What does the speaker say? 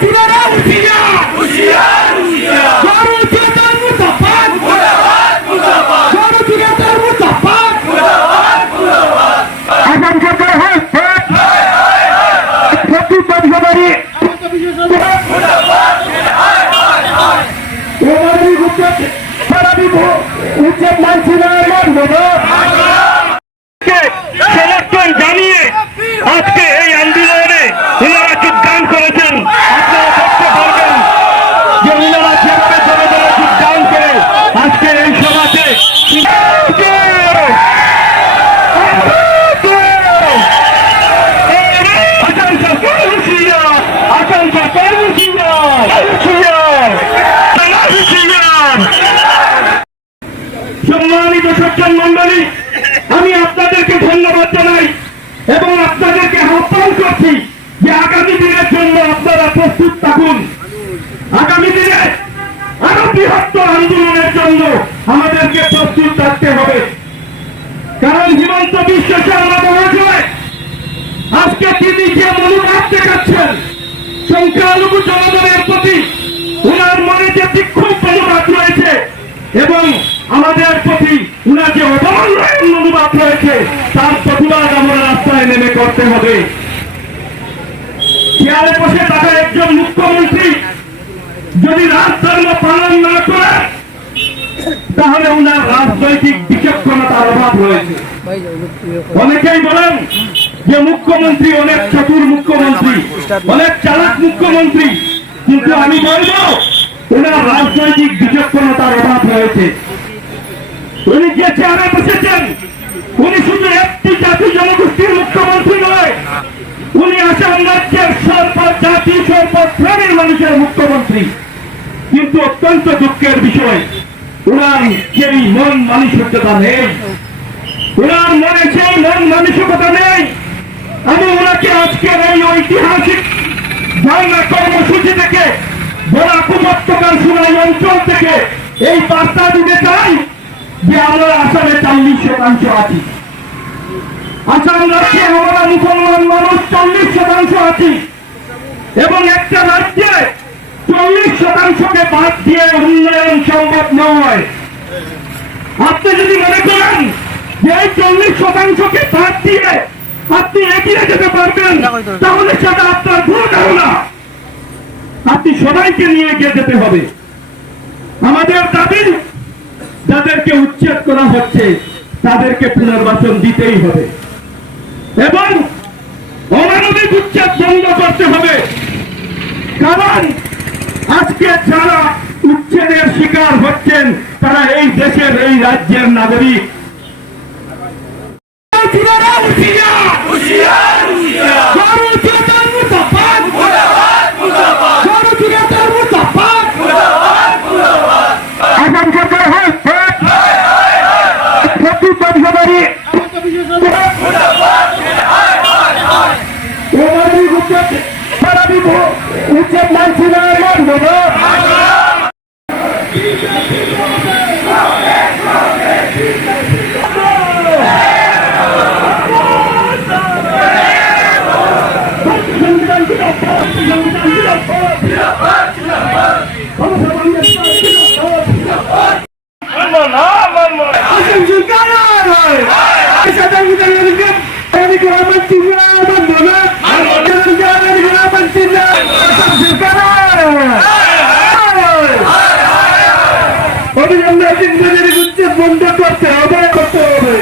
ছেলেরা হুঁশিয়ার গরু ছেলেদের মুতাফাক গরু ছেলেদের মুতাফাক আসাম সরকার হয় প্রতি পঞ্চবাড়ি ওমারি উচ্চেদ সারাবি উচ্চেদ মানছি না মানব না সমর্থন জানিয়ে আজকে এই আন্দোলনে ওনারা যোগদান করেছেন আপনারা দেখতে পারবেন যে ওনারা যেভাবে ধরে ধরে যোগদান করে আজকে এই সভাতে আকাঙ্ক্ষা করুছিয়া আকাঙ্ক্ষা করুছিয়া সম্মানিত সজ্জন মন্ডলী আমি আপনাদেরকে ধন্যবাদ জানাই এবং আপনাদেরকে আহ্বান করছি যে আগামী দিনের জন্য আপনারা প্রস্তুত থাকুন। আগামী দিনে আরও বৃহত্তর আন্দোলনের জন্য আমাদেরকে প্রস্তুত থাকতে হবে। কারণ হিমন্ত বিশ্ব শর্মা মহাশয় আজকে তিনি যে মনোভাব দেখাচ্ছেন, সংখ্যালঘু জনগণের প্রতি, ওনার মনে যে বিক্ষোভ মনোভাব রয়েছে এবং আমাদের প্রতি উনার যে অবমাননার মনোভাব রয়েছে, তার প্রতিবাদ আমরা রাস্তায় নেমে করতে হবে। চেয়ারে বসে থাকা একজন মুখ্যমন্ত্রী যদি রাজধর্ম পালন না করে, তাহলে উনার রাজনৈতিক বিচক্ষণতার অভাব রয়েছে। অনেকেই বলেন যে মুখ্যমন্ত্রী অনেক চতুর মুখ্যমন্ত্রী, অনেক চালাক মুখ্যমন্ত্রী, কিন্তু আমি বলব ওনার রাজনৈতিক বিচক্ষণতার অভাব রয়েছে। উনি যে চেয়ারে বসেছেন, উনি শুধু একটি জাতি জনগোষ্ঠীর মুখ্যমন্ত্রী নয়, উনি আসাম রাজ্যের সর্বত জাতি সর্বত শ্রেণির মানুষের মুখ্যমন্ত্রী। কিন্তু অত্যন্ত দুঃখের বিষয় ওনার সেই মন মানসিকতা নেই ওনার মনে সেই মন মানসিকতা নেই, আমি ওনাকে আজকের এই ঐতিহাসিক ধর্ণা কর্মসূচি থেকে, বরাক উপত্যকার সুনাই অঞ্চল থেকে এই বার্তা দিতে চাই। যে আমরা আসামে চল্লিশ শতাংশ আছি। আসাম রাজ্যে আমরা মুসলমান মানুষ চল্লিশ শতাংশ আছি। এবং একটা রাজ্যে চল্লিশ শতাংশকে বাদ দিয়ে উন্নয়ন সম্ভব নয়। আপনি যদি মনে করেন যে এই চল্লিশ শতাংশকে বাদ দিয়ে আপনি এগিয়ে যেতে পারবেন, তাহলে সেটা আপনার ভুল ধারণা। আপনি সবাইকে নিয়ে এগিয়ে যেতে হবে। আমাদের দাবি যাদেরকে উচ্ছেদ করা হচ্ছে, তাদেরকে পুনর্বাসন দিতেই হবে। এবং অমানবিক উচ্ছেদ বন্ধ করতে হবে। কারণ আজকে যারা উচ্ছেদের শিকার হচ্ছেন, তারা এই দেশের, এই রাজ্যের নাগরিক। উচ্চেদ মানছি না মানব না সংবিধান জিন্দাবাদ, সংবিধান জিন্দাবাদ। বাবা আসাম সরকার নয়। আসাম অভিনন্দন চিন্তাদের উচ্ছেদ বন্ধ করতে হবে করতে হবে।